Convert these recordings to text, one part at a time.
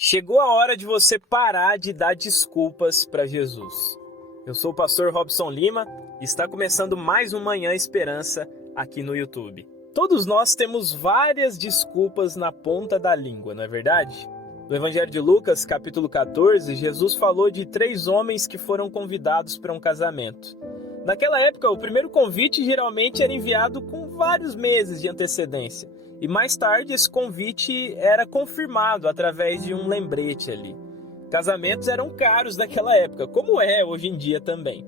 Chegou a hora de você parar de dar desculpas para Jesus. Eu sou o pastor Robson Lima e está começando mais um Manhã Esperança aqui no YouTube. Todos nós temos várias desculpas na ponta da língua, não é verdade? No Evangelho de Lucas, capítulo 14, Jesus falou de 3 homens que foram convidados para um casamento. Naquela época, o primeiro convite geralmente era enviado com vários meses de antecedência. E mais tarde esse convite era confirmado através de um lembrete ali. Casamentos eram caros naquela época, como é hoje em dia também.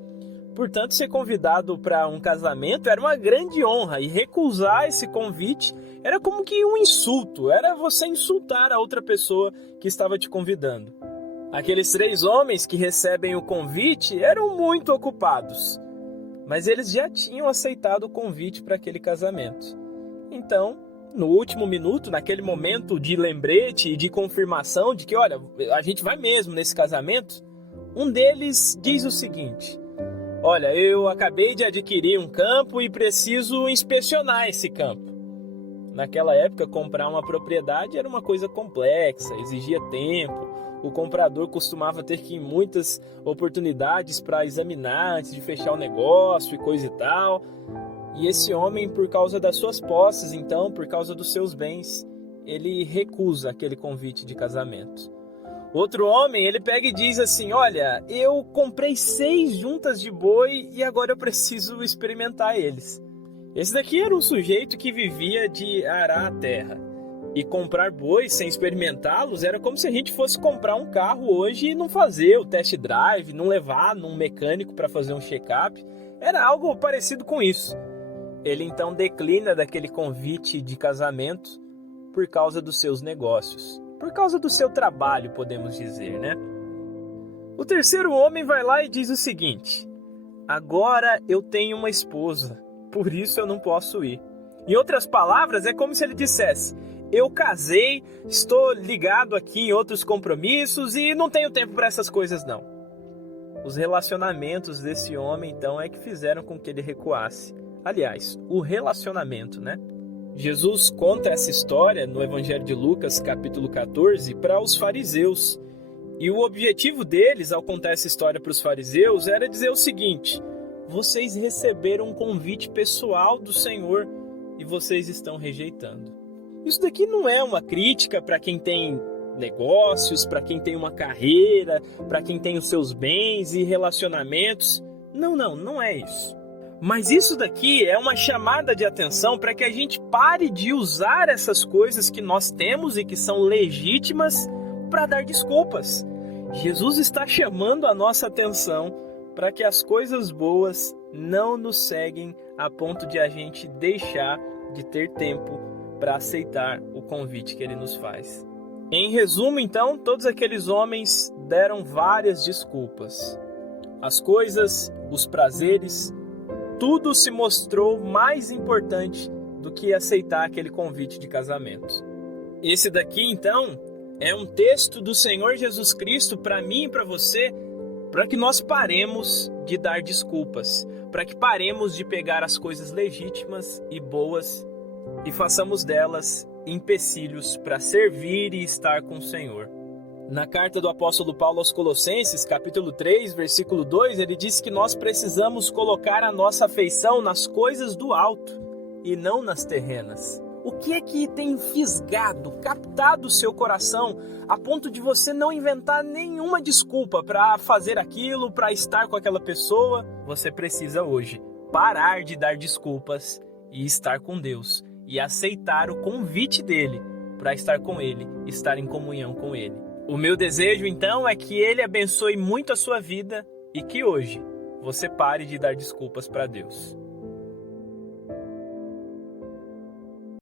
Portanto, ser convidado para um casamento era uma grande honra e recusar esse convite era como que um insulto, era você insultar a outra pessoa que estava te convidando. Aqueles 3 homens que recebem o convite eram muito ocupados, mas eles já tinham aceitado o convite para aquele casamento. Então, no último minuto, naquele momento de lembrete e de confirmação de que, olha, a gente vai mesmo nesse casamento, um deles diz o seguinte: olha, eu acabei de adquirir um campo e preciso inspecionar esse campo. Naquela época, comprar uma propriedade era uma coisa complexa, exigia tempo. O comprador costumava ter que ir em muitas oportunidades para examinar antes de fechar o negócio e coisa e tal. E esse homem, por causa das suas posses, então, por causa dos seus bens, ele recusa aquele convite de casamento. Outro homem, ele pega e diz assim: olha, eu comprei 6 juntas de boi e agora eu preciso experimentar eles. Esse daqui era um sujeito que vivia de arar a terra. E comprar bois sem experimentá-los era como se a gente fosse comprar um carro hoje e não fazer o test drive, não levar num mecânico para fazer um check-up. Era algo parecido com isso. Ele então declina daquele convite de casamento por causa dos seus negócios, por causa do seu trabalho, podemos dizer, né? O terceiro homem vai lá e diz o seguinte: agora eu tenho uma esposa, por isso eu não posso ir. Em outras palavras, é como se ele dissesse: eu casei, estou ligado aqui em outros compromissos e não tenho tempo para essas coisas não. Os relacionamentos desse homem, então, é que fizeram com que ele recuasse. Aliás, o relacionamento, né? Jesus conta essa história no Evangelho de Lucas, capítulo 14, para os fariseus. E o objetivo deles, ao contar essa história para os fariseus, era dizer o seguinte: vocês receberam um convite pessoal do Senhor e vocês estão rejeitando. Isso daqui não é uma crítica para quem tem negócios, para quem tem uma carreira, para quem tem os seus bens e relacionamentos. Não é isso. Mas isso daqui é uma chamada de atenção para que a gente pare de usar essas coisas que nós temos e que são legítimas para dar desculpas. Jesus está chamando a nossa atenção para que as coisas boas não nos seguem a ponto de a gente deixar de ter tempo para aceitar o convite que ele nos faz. Em resumo, então, todos aqueles homens deram várias desculpas. As coisas, os prazeres, tudo se mostrou mais importante do que aceitar aquele convite de casamento. Esse daqui, então, é um texto do Senhor Jesus Cristo para mim e para você, para que nós paremos de dar desculpas, para que paremos de pegar as coisas legítimas e boas e façamos delas empecilhos para servir e estar com o Senhor. Na carta do apóstolo Paulo aos Colossenses, capítulo 3, versículo 2, ele diz que nós precisamos colocar a nossa afeição nas coisas do alto e não nas terrenas. O que é que tem fisgado, captado o seu coração a ponto de você não inventar nenhuma desculpa para fazer aquilo, para estar com aquela pessoa? Você precisa hoje parar de dar desculpas e estar com Deus e aceitar o convite dele para estar com ele, estar em comunhão com ele. O meu desejo, então, é que ele abençoe muito a sua vida e que hoje você pare de dar desculpas para Deus.